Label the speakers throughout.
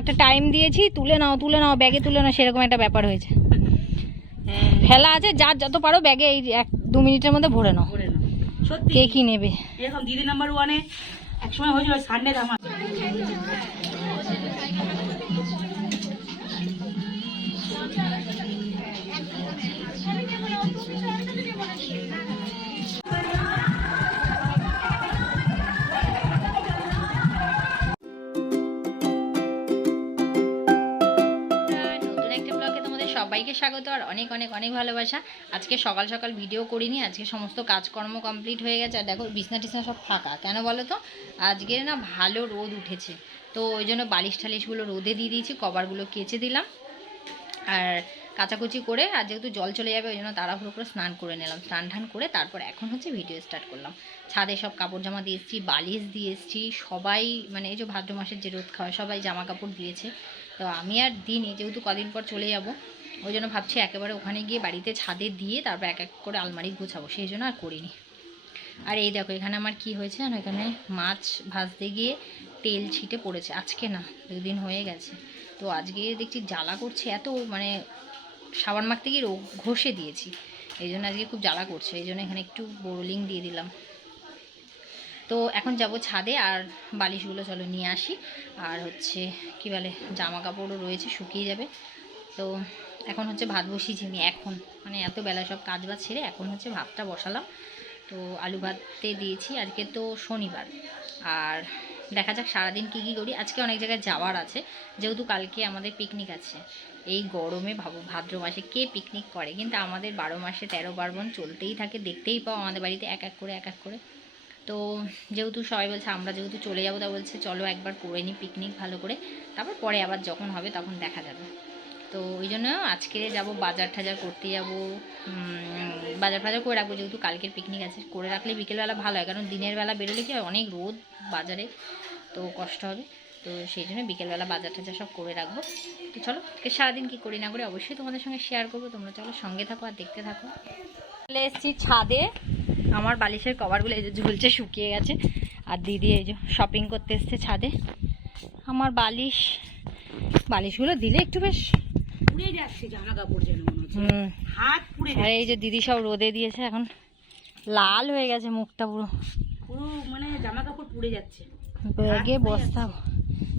Speaker 1: একটা টাইম দিয়েছি তুলে নাও তুলে নাও ব্যাগে তুলে নাও সেরকম একটা ব্যাপার হয়েছে।
Speaker 2: হ্যাঁ
Speaker 1: ফেলা আছে যার যত পারো ব্যাগে এই এক দু মিনিটের মধ্যে ভরে নাও। কে কি নেবে?
Speaker 2: এরকম দিদি নাম্বার ওয়ানে একসময় হয়েছিল সানডে ধামা
Speaker 1: সবাইকে স্বাগত আর অনেক অনেক অনেক ভালোবাসা। আজকে সকাল সকাল ভিডিও করিনি, আজকে সমস্ত কাজকর্ম কমপ্লিট হয়ে গেছে। আর দেখো, বিছনা টিছনা সব ফাঁকা, কেন বলো তো? আজকে না ভালো রোদ উঠেছে। তো ওই জন্য বালিশ টালিশগুলো রোদে দিয়ে দিয়েছি, কভারগুলো কেচে দিলাম। আর কাচাকুচি করে, আর যেহেতু জল চলে যাবে, ওই জন্য তাড়াহুড়ো করে স্নান করে নিলাম। স্নান টান করে তারপর এখন হচ্ছে ভিডিও স্টার্ট করলাম। ছাদে সব কাপড় জামা দিয়ে এসেছি, বালিশ দিয়ে এসেছি। সবাই মানে এই যে ভাদ্র মাসের যে রোদ খাওয়া, সবাই জামা কাপড় দিয়েছে। তো আমি আর দিনই যেহেতু কদিন পর চলে যাব। ওই জন্য ভাবছি একেবারে ওখানে গিয়ে বাড়িতে ছাদে দিয়ে তারপর এক এক করে আলমারি গুছাবো, সেই জন্য আর করিনি। আর এই দেখো, এখানে আমার কি হয়েছে জানো? এখানে মাছ ভাজতে গিয়ে তেল ছিটে পড়েছে। আজকে না, দুদিন হয়ে গেছে। তো আজকে দেখছি জ্বালা করছে, এত মানে সাবান মাখতে গিয়ে ঘষে দিয়েছি। এই জন্য আজকে খুব জ্বালা করছে, এই জন্য এখানে একটু বোরলিং দিয়ে দিলাম। তো এখন যাব ছাদে, আর বালিশগুলো চলো নিয়ে আসি। আর হচ্ছে, কি বলে জামা কাপড়ও রয়েছে, শুকিয়ে যাবে। তো এখন হচ্ছে ভাত বসিয়েছি আমি এখন। মানে এত বেলা সব কাজ বাজ ছেড়ে এখন হচ্ছে ভাতটা বসালাম। তো আলু ভাতে দিয়েছি আজকে তো শনিবার। আর দেখা যাক সারাদিন কী কী করি। আজকে অনেক জায়গায় যাওয়ার আছে। যেহেতু কালকে আমাদের পিকনিক আছে। এই গরমে ভাবো, ভাদ্র মাসে কে পিকনিক করে? কিন্তু আমাদের বারো মাসে তেরো পার্বণ চলতেই থাকে। দেখতেই পাও আমাদের বাড়িতে এক এক করে, এক এক করে। তো যেহেতু সবাই বলছে আমরা যেহেতু চলে যাব, তা বলছে চলো একবার করে নিই পিকনিক ভালো করে। তারপর পরে আবার যখন হবে তখন দেখা যাবে। তো ওই জন্য আজকে যাব বাজার টাজার করতে যাব। বাজার ফাজার করে রাখব, যেহেতু কালকের পিকনিক আছে। করে রাখলে বিকেলবেলা ভালো হয়, কারণ দিনের বেলা বেরোলে কি হয়, অনেক রোদ বাজারে, তো কষ্ট হবে। তো সেই জন্য বিকেলবেলা বাজার টাজার সব করে রাখব। তো চলো সারাদিন কী করি না করি অবশ্যই তোমাদের সঙ্গে শেয়ার করব। তোমরা চলো সঙ্গে থাকো আর দেখতে থাকো। চলে এসেছি ছাদে। আমার বালিশের কভারগুলো এই যে ঝুলছে, শুকিয়ে গেছে। আর দিদি এই যে শপিং করতে এসছে ছাদে। আমার বালিশ, বালিশগুলো দিলে একটু বেশ
Speaker 2: পুড়ে যাচ্ছে জামা কাপড় যেন মনে হচ্ছে। হাত পুড়ে
Speaker 1: আর এই যে দিদি সব রোদে দিয়েছে এখন লাল হয়ে গেছে মুখটা পুরো।
Speaker 2: পুরো মানে জামা কাপড় পুড়ে যাচ্ছে।
Speaker 1: ব্যাগে বস্তা।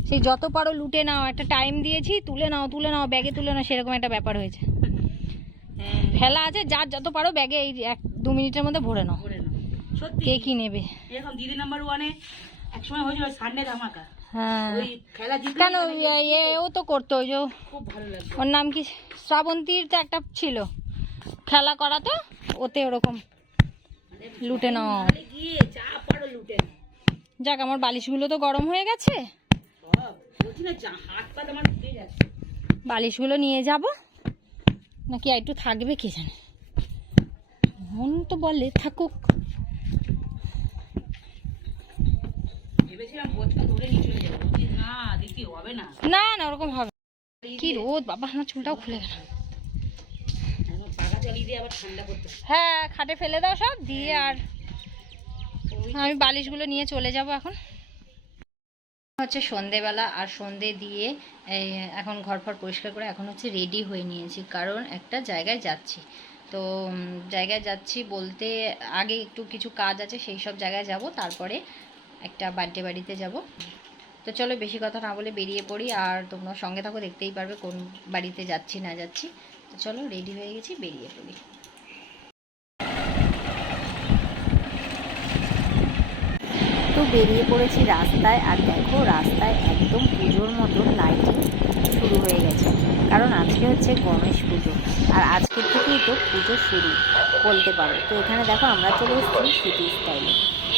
Speaker 1: সেই যত পারো লুটে নাও একটা টাইম দিয়েছি তুলে নাও তুলে নাও ব্যাগে তুলে নাও সেরকম একটা ব্যাপার হয়েছে।
Speaker 2: হ্যাঁ।
Speaker 1: ফেলা আছে যার যত পারো ব্যাগে এই এক দু মিনিটের মধ্যে ভরে নাও। কে কি নেবে?
Speaker 2: এরকম দিদি নাম্বার ওয়ানে একসময় হয়েছিল সানডে ধামাকা।
Speaker 1: হ্যাঁ। কেন এ- এ ও তো করতো ওই যে ওর নাম কি? শ্রাবন্তীর তো একটা ছিল। খেলা করা তো ওতে ওরকম লুটে নাও। যাক আমার বালিশগুলো তো গরম হয়ে গেছে। বালিশগুলো নিয়ে যাব। নাকি একটু থাকবে কে জানে। মন তো বলে থাকুক।
Speaker 2: ভেবেছিলাম বোঝা ধরে নিয়ে চলে যাব বলছি, না? না
Speaker 1: ওরকম হবে কি রোদ বাবা আমার চুলটাও খুলে গেল। হ্যাঁ। খাটে ফেলে দাও সব দিয়ে আর আমি বালিশগুলো নিয়ে চলে যাব এখন। হচ্ছে সন্ধেবেলা আর সন্ধে দিয়ে এখন ঘর ফর পরিষ্কার করে এখন হচ্ছে রেডি হয়ে নিয়েছি কারণ একটা জায়গায় যাচ্ছি। তো জায়গায় যাচ্ছি বলতে আগে একটু কিছু কাজ আছে সেই সব জায়গায় যাব তারপরে একটা বার্থডে বাড়িতে যাব। তো চলো বেশি কথা না বলে বেরিয়ে পড়ি, আর তোমরা সঙ্গে থাকো, দেখতেই পারবে কোন বাড়িতে যাচ্ছি, না যাচ্ছি। তো চলো রেডি হয়ে গেছি, বেরিয়ে পড়ি। তো বেরিয়ে পড়েছি রাস্তায়, আর দেখো রাস্তায় একদম পুজোর মতন লাইটিং শুরু হয়ে গেছে। কারণ আজকে হচ্ছে গণেশ পুজো, আর আজকের থেকেই তো পুজো শুরু বলতে পারো। তো এখানে দেখো আমরা চলে এসেছি সিটি স্টাইলে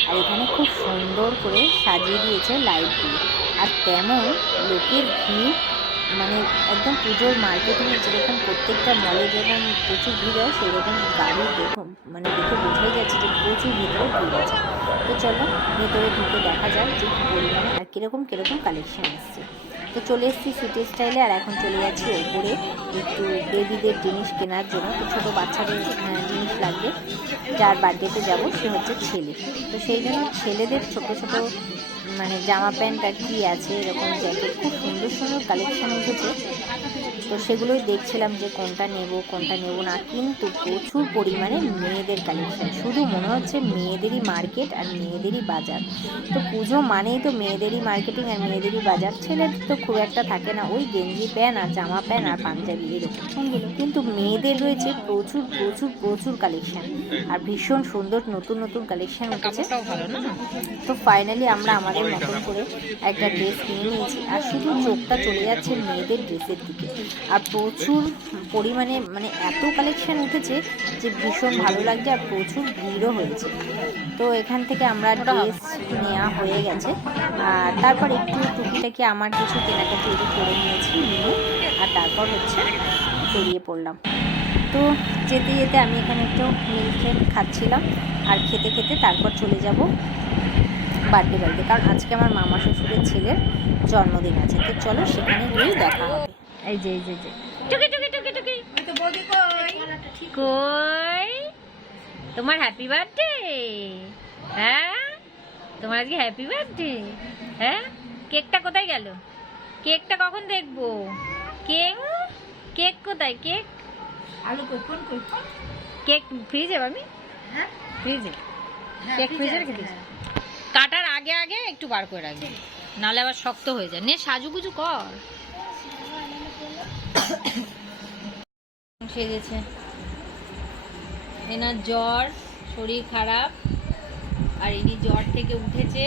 Speaker 1: আর এখানে খুব সুন্দর করে সাজিয়ে দিয়েছে লাইট দিয়ে। আর তেমন লোকের ভিড় মানে একদম পুজোর মার্কেটিংয়ে যেরকম প্রত্যেকটা মলে যেরকম প্রচুর ভিড় হয়, সেরকম গাড়ি দেখো মানে দেখে বোঝাই যাচ্ছে যে প্রচুর ভিতরে ভিড় আছে। তো চলো ভেতরে ঢুকে দেখা যায় যে কী পরিমাণে আর কীরকম কীরকম কালেকশান এসছে। তো চলে এসেছি সিটি স্টাইলে আর এখন চলে যাচ্ছি ওপরে একটু বেবিদের জিনিস কেনার জন্য। তো ছোটো বাচ্চাদের জিনিস লাগবে। যার বার্থডেতে যাব, সে হচ্ছে ছেলে। তো সেই জন্য ছেলেদের ছোটো ছোটো মানে জামা প্যান্ট আর কি আছে এরকম জ্যাকেট খুব সুন্দর সুন্দর কালেকশন উঠেছে। তো সেগুলোই দেখছিলাম যে কোনটা নেব কোনটা নেব না। কিন্তু প্রচুর পরিমাণে মেয়েদের কালেকশন শুধু মনে হচ্ছে মেয়েদেরই মার্কেট আর মেয়েদেরই বাজার। তো পুজো মানেই তো মেয়েদেরই মার্কেটিং আর মেয়েদেরই বাজার। ছেলেদের তো খুব একটা থাকে না। ওই গেঞ্জি প্যান্ট আর জামা প্যান্ট আর পাঞ্জাবি এরকম কিন্তু মেয়েদের রয়েছে প্রচুর প্রচুর প্রচুর কালেকশন আর ভীষণ সুন্দর নতুন নতুন কালেকশন উঠেছে তো ফাইনালি আমরা আমাদের মতন করে একটা ড্রেস কিনে নিয়েছি। আর শুধু চোখটা চলে যাচ্ছে মেয়েদের ড্রেসের দিকে। আর প্রচুর পরিমাণে মানে এত কালেকশন উঠেছে যে ভীষণ ভালো লাগছে আর প্রচুর ভিড়ও হয়েছে। তো এখান থেকে আমরা ড্রেস নেওয়া হয়ে গেছে। আর তারপর একটু টুকিটাকি আমার কিছু কেনাকাটি একটু করে নিয়েছি নিয়ে, আর তারপর হচ্ছে বেরিয়ে পড়লাম। তো যেতে যেতে আমি এখানে একটু মিল্ক খাচ্ছিলাম, আর খেতে খেতে তারপর চলে যাব বার্থডে বাড়িতে কারণ আজকে আমার মামা শ্বশুরের ছেলের জন্মদিন আছে। তো চলো সেখানে গিয়েই দেখা হবে। এই যে এই যে যে। টুকি টুকি টুকি টুকি। কই? তোমার হ্যাপি বার্থডে হ্যাঁ? তোমার আজকে হ্যাপি বার্থডে হ্যাঁ? কেকটা কোথায় গেল? কেকটা কখন দেখব? কেক? কেক কোথায়? কেক?
Speaker 2: আলু কই? কোন কই?
Speaker 1: কেক ফ্রিজে আমি
Speaker 2: হ্যাঁ।
Speaker 1: ফ্রিজে? কেক ফ্রিজে রেখে দিয়েছি কাটার আগে আগে একটু বার করে রাখবি। নালে আবার শক্ত হয়ে যায়। নে সাজুগুজু কর। সেজেছে এনার জ্বর শরীর খারাপ আর ইনি জ্বর থেকে উঠেছে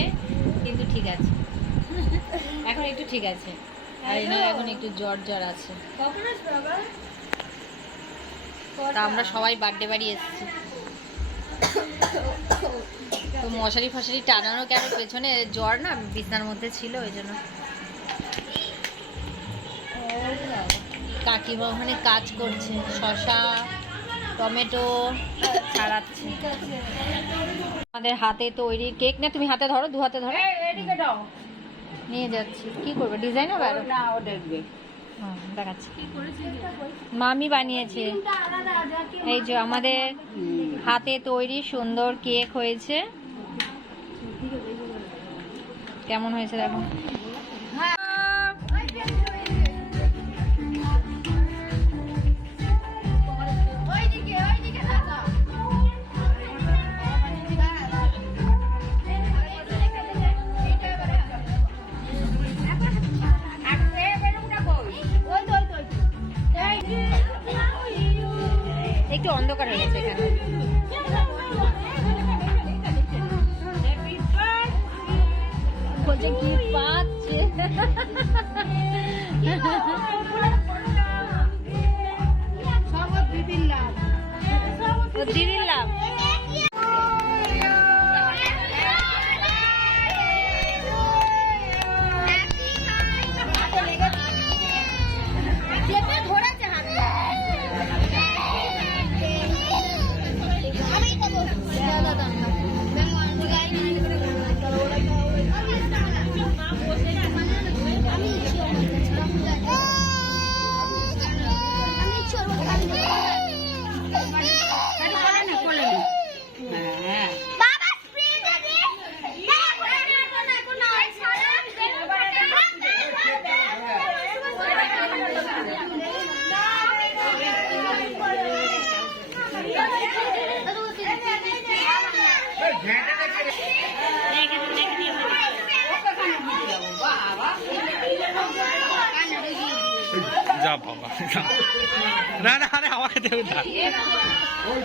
Speaker 1: কিন্তু ঠিক আছে। এখন একটু ঠিক আছে। আর এনার এখন একটু জ্বর জ্বর আছে। তা আমরা সবাই বার্থডে বাড়ি এসেছি। তো মশারি ফশারি টানানো কেন? পেছনে জ্বর না বিছনার মধ্যে ছিল ওই জন্য। কাকিমা ওখানে কাজ করছে শশা টমেটো ছাড়াচ্ছে। আমাদের হাতে তৈরি কেক না তুমি হাতে ধরো দু হাতে ধরো। নিয়ে যাচ্ছি। কি করবে ডিজাইন হবে আরও?
Speaker 2: না ও দেখবে।
Speaker 1: দেখাচ্ছি। মামি বানিয়েছে। এই যে আমাদের হাতে তৈরি সুন্দর কেক হয়েছে। কেমন হয়েছে দেখো?
Speaker 3: না না আরে আমাকে দেবে না আমার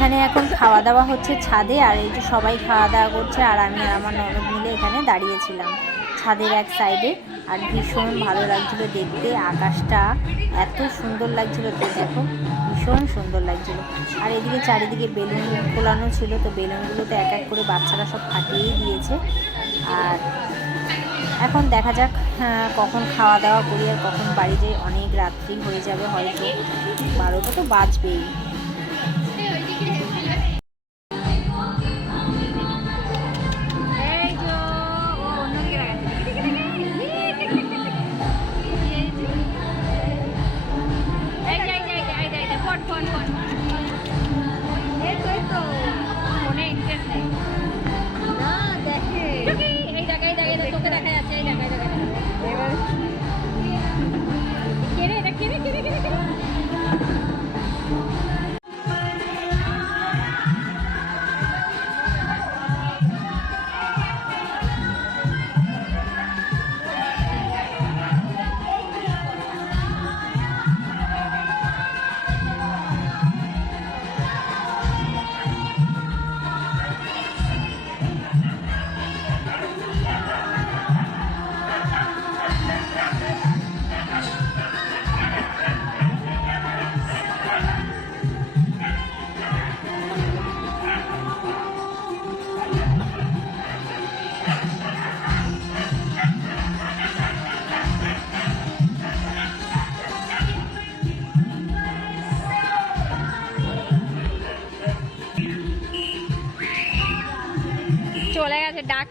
Speaker 1: খাওয়া দাওয়া হচ্ছে ছাদে আর এই যে সবাই খাওয়া দাওয়া করছে আর আমি আর আমার ননদ মিলে এখানে দাঁড়িয়েছিলাম ছাদের এক সাইডে আর ভীষণ ভালো লাগছিল দেখতে আকাশটা এত সুন্দর লাগছিল তো দেখো ভীষণ সুন্দর লাগছিল। আর এদিকে চারিদিকে বেলুন ফোলানো ছিল তো বেলুনগুলোতে এক এক করে বাচ্চারা সব ফাটিয়েই দিয়েছে। আর এখন দেখা যাক হ্যাঁ, কখন খাওয়া দাওয়া করি আর কখন বাড়ি যাই অনেক রাত্রি হয়ে যাবে হয়তো বারোটা তো বাজবেই।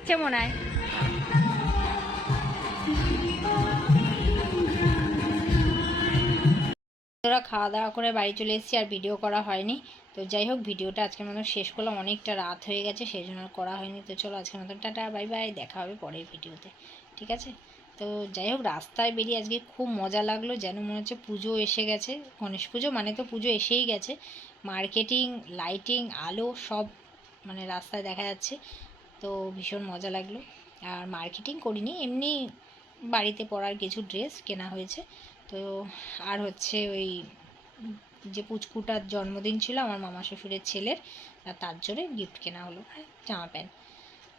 Speaker 1: ডাকছে মনে হয়। খাওয়া দাওয়া করে বাড়ি চলে এসেছি আর ভিডিও করা হয়নি। তো যাই হোক ভিডিওটা আজকের মতন শেষ করলাম। অনেকটা রাত হয়ে গেছে, সেই জন্য করা হয়নি। তো চলো আজকের মতন টাটা বাই বাই দেখা হবে পরের ভিডিওতে ঠিক আছে? তো যাই হোক, রাস্তায় বেরিয়ে আজকে খুব মজা লাগল। যেন মনে হচ্ছে পুজো এসে গেছে। গণেশ পুজো মানে তো পুজো এসেই গেছে। মার্কেটিং লাইটিং আলো সব মানে রাস্তায় দেখা যাচ্ছে। তো ভীষণ মজা লাগল। আর মার্কেটিং করিনি, এমনি বাড়িতে পরার কিছু ড্রেস কেনা হয়েছে। তো আর হচ্ছে ওই যে পুচকুটার জন্মদিন ছিল, আমার মামা শ্বশুরের ছেলের, আর তার জন্য গিফট কেনা হলো, জামা প্যান্ট।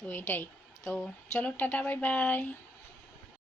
Speaker 1: তো এটাই। তো চলো, টাটা বাই বাই